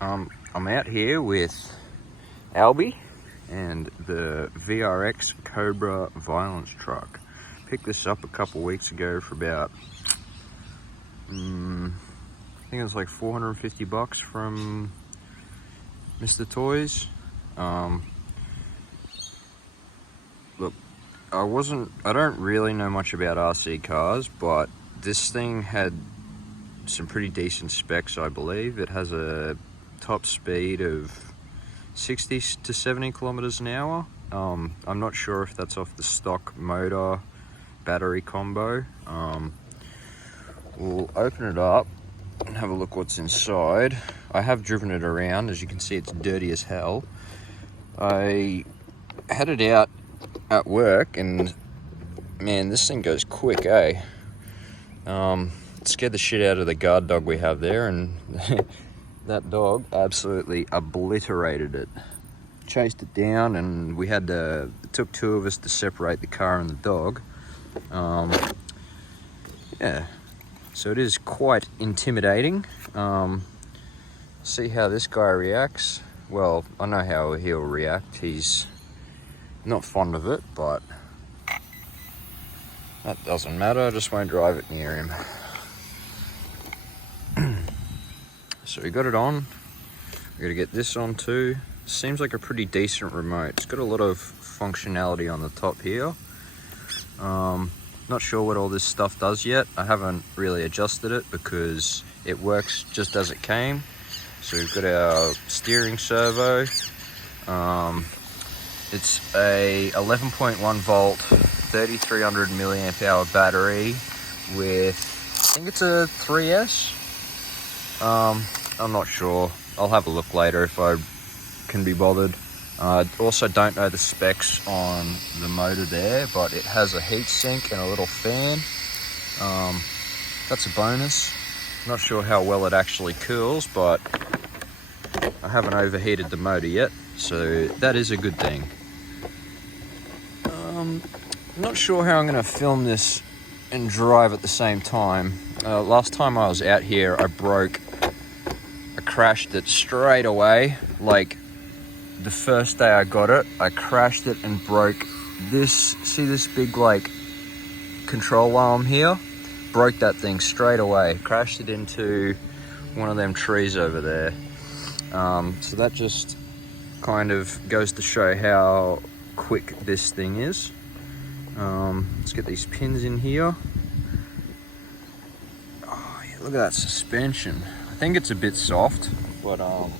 I'm out here with Albie and the VRX Cobra Violence truck. Picked this up a couple weeks ago for about, I think it was like 450 bucks from Mr. Toys. Look, I don't really know much about RC cars, but this thing had some pretty decent specs, I believe. It has a top speed of 60 to 70 kilometers an hour. I'm not sure if that's off the stock motor battery combo. We'll open it up and have a look what's inside. I have driven it around. As you can see, it's dirty as hell. I had it out at work and man, this thing goes quick, eh? It scared the shit out of the guard dog we have there, and that dog absolutely obliterated it. Chased it down, and it took two of us to separate the car and the dog. Yeah, so it is quite intimidating. See how this guy reacts. Well, I know how he'll react. He's not fond of it, but that doesn't matter. I just won't drive it near him. So we got it on. We got to get this on too. Seems like a pretty decent remote. It's got a lot of functionality on the top here. Not sure what all this stuff does yet. I haven't really adjusted it because it works just as it came. So we've got our steering servo. It's a 11.1 volt, 3300 milliamp hour battery with, I think it's a 3S. I'm not sure. I'll have a look later if I can be bothered. I also don't know the specs on the motor there, but it has a heat sink and a little fan. That's a bonus. Not sure how well it actually cools, but I haven't overheated the motor yet, so that is a good thing. Not sure how I'm going to film this and drive at the same time. Last time I was out here, I crashed it straight away. Like the first day I got it, I crashed it and broke this. See this big like control arm here? Broke that thing straight away. Crashed it into one of them trees over there. So that just kind of goes to show how quick this thing is. Let's get these pins in here. Oh, yeah, look at that suspension. I think it's a bit soft, but you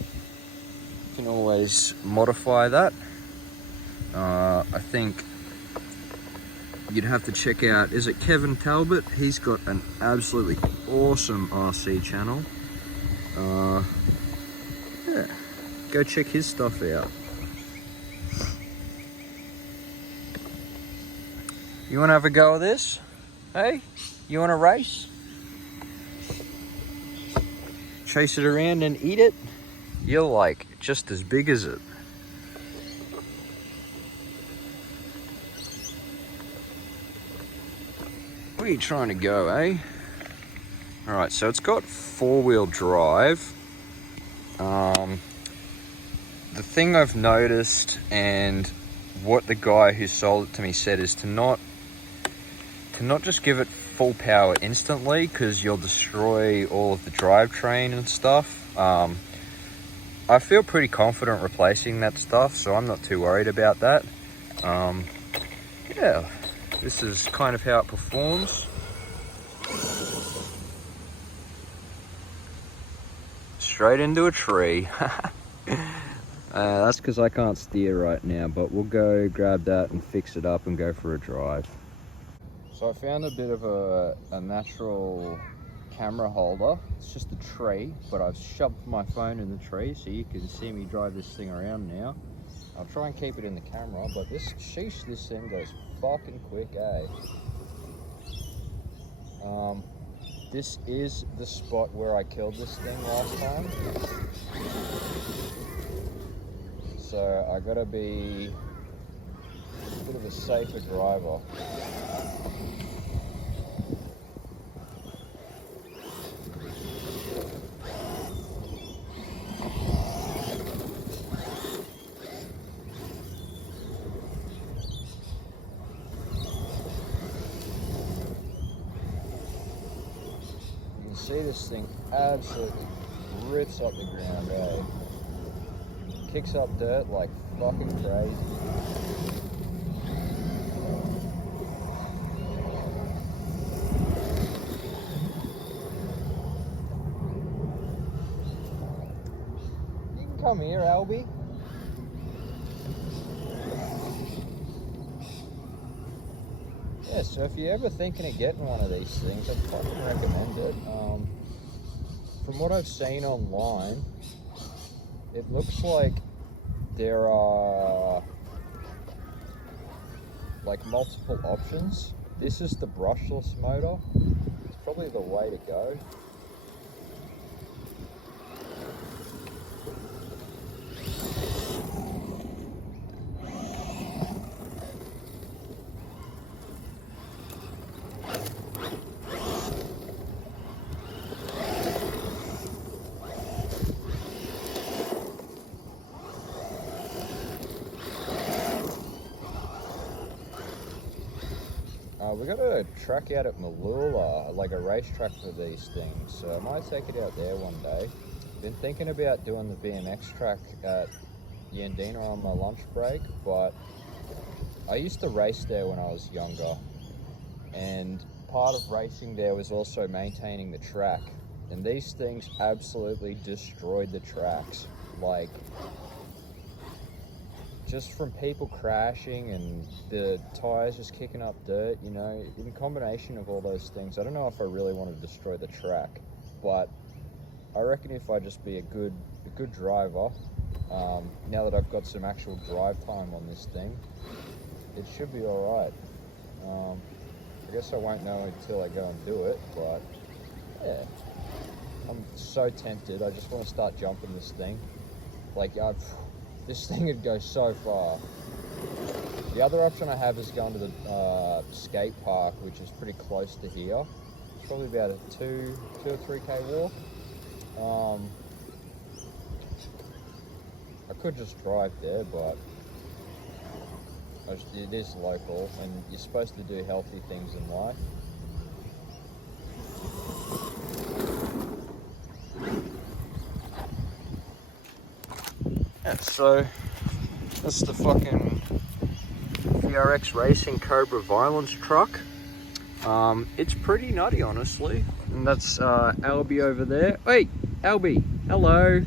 can always modify that. I think you'd have to check out, is it Kevin Talbot? He's got an absolutely awesome RC channel. Yeah, go check his stuff out. You want to have a go of this? Hey, you want to race? Chase it around and eat it? You're like just as big as it. Where are you trying to go, eh? Alright, so it's got four-wheel drive. The thing I've noticed, and what the guy who sold it to me said, is to not just give it full power instantly, because you'll destroy all of the drivetrain and stuff. I feel pretty confident replacing that stuff, so I'm not too worried about that. Yeah, this is kind of how it performs. Straight into a tree. That's because I can't steer right now, but we'll go grab that and fix it up and go for a drive. So I found a bit of a natural camera holder. It's just a tree, but I've shoved my phone in the tree so you can see me drive this thing around now. I'll try and keep it in the camera, but this thing goes fucking quick, eh? This is the spot where I killed this thing last time. So I gotta be a bit of a safer driver. see this thing absolutely rips up the ground, eh? Kicks up dirt like fucking crazy. You can come here, Albie. Yeah, so if you're ever thinking of getting one of these things, I'd fucking recommend it. From what I've seen online, it looks like there are like multiple options. This is the brushless motor. It's probably the way to go. We got a track out at Malula, like a racetrack for these things, so I might take it out there one day. Been thinking about doing the BMX track at Yandina on my lunch break, but I used to race there when I was younger, and part of racing there was also maintaining the track, and these things absolutely destroyed the tracks. Like, just from people crashing and the tires just kicking up dirt, you know, in combination of all those things, I don't know if I really want to destroy the track, but I reckon if I just be a good driver, now that I've got some actual drive time on this thing, it should be alright. I guess I won't know until I go and do it, but yeah, I'm so tempted. I just want to start jumping this thing. Like, this thing would go so far. The other option I have is going to the skate park, which is pretty close to here. It's probably about a 2 or 3k walk. I could just drive there, but it is local, and you're supposed to do healthy things in life. Yeah, so that's the fucking VRX Racing Cobra Violence truck. It's pretty nutty, honestly. And that's Albie over there. Hey, Albie, hello.